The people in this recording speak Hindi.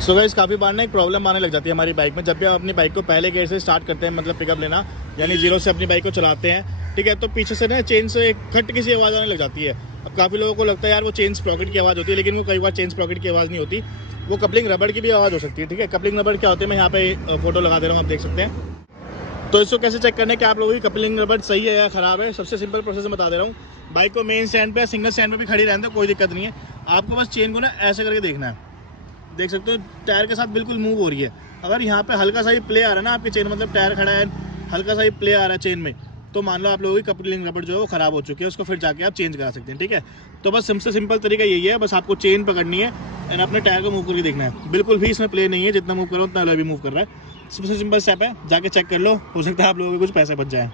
सो गाइस काफ़ी बार ना एक प्रॉब्लम आने लग जाती है हमारी बाइक में, जब भी हम अपनी बाइक को पहले गेयर से स्टार्ट करते हैं, मतलब पिकअप लेना यानी जीरो से अपनी बाइक को चलाते हैं, ठीक है, तो पीछे से ना चेन से एक खट की सी आवाज़ आने लग जाती है। अब काफ़ी लोगों को लगता है यार वो चेन स्प्रॉकेट की आवाज़ होती है, लेकिन वो कई बार चेन स्प्रॉकेट की आवाज़ नहीं होती, वो कपलिंग रबड़ की भी आवाज़ हो सकती है। ठीक है, कपलिंग रबड़ क्या होती है, मैं यहाँ पे फोटो लगा दे रहा हूँ, आप देख सकते हैं। तो इसको कैसे चेक करना है कि आप लोगों की कपलिंग रबड़ सही है या ख़राब है, सबसे सिंपल प्रोसेस बता दे रहा हूँ। बाइक को मेन स्टैंड पे या सिंगल स्टैंड पे भी खड़ी रहने दो, कोई दिक्कत नहीं है। आपको बस चेन को ना ऐसे करके देखना है, देख सकते हो टायर के साथ बिल्कुल मूव हो रही है। अगर यहाँ पे हल्का सा ही प्ले आ रहा है ना आपकी चेन, मतलब टायर खड़ा है, हल्का सा ही प्ले आ रहा है चेन में, तो मान लो आप लोगों की कपलिंग रबड़ जो है वो ख़राब हो चुकी है, उसको फिर जाके आप चेंज करा सकते हैं। ठीक है, तो बस सबसे सिंपल तरीका यही है, बस आपको चेन पकड़नी है एंड अपने टायर को मूव करके देखना है। बिल्कुल भी इसमें प्ले नहीं है, जितना मूव करो उतना भी मूव कर रहा है। सबसे सिंपल स्टेप है, जाके चेक कर लो, हो सकता है आप लोगों के कुछ पैसे बच जाए।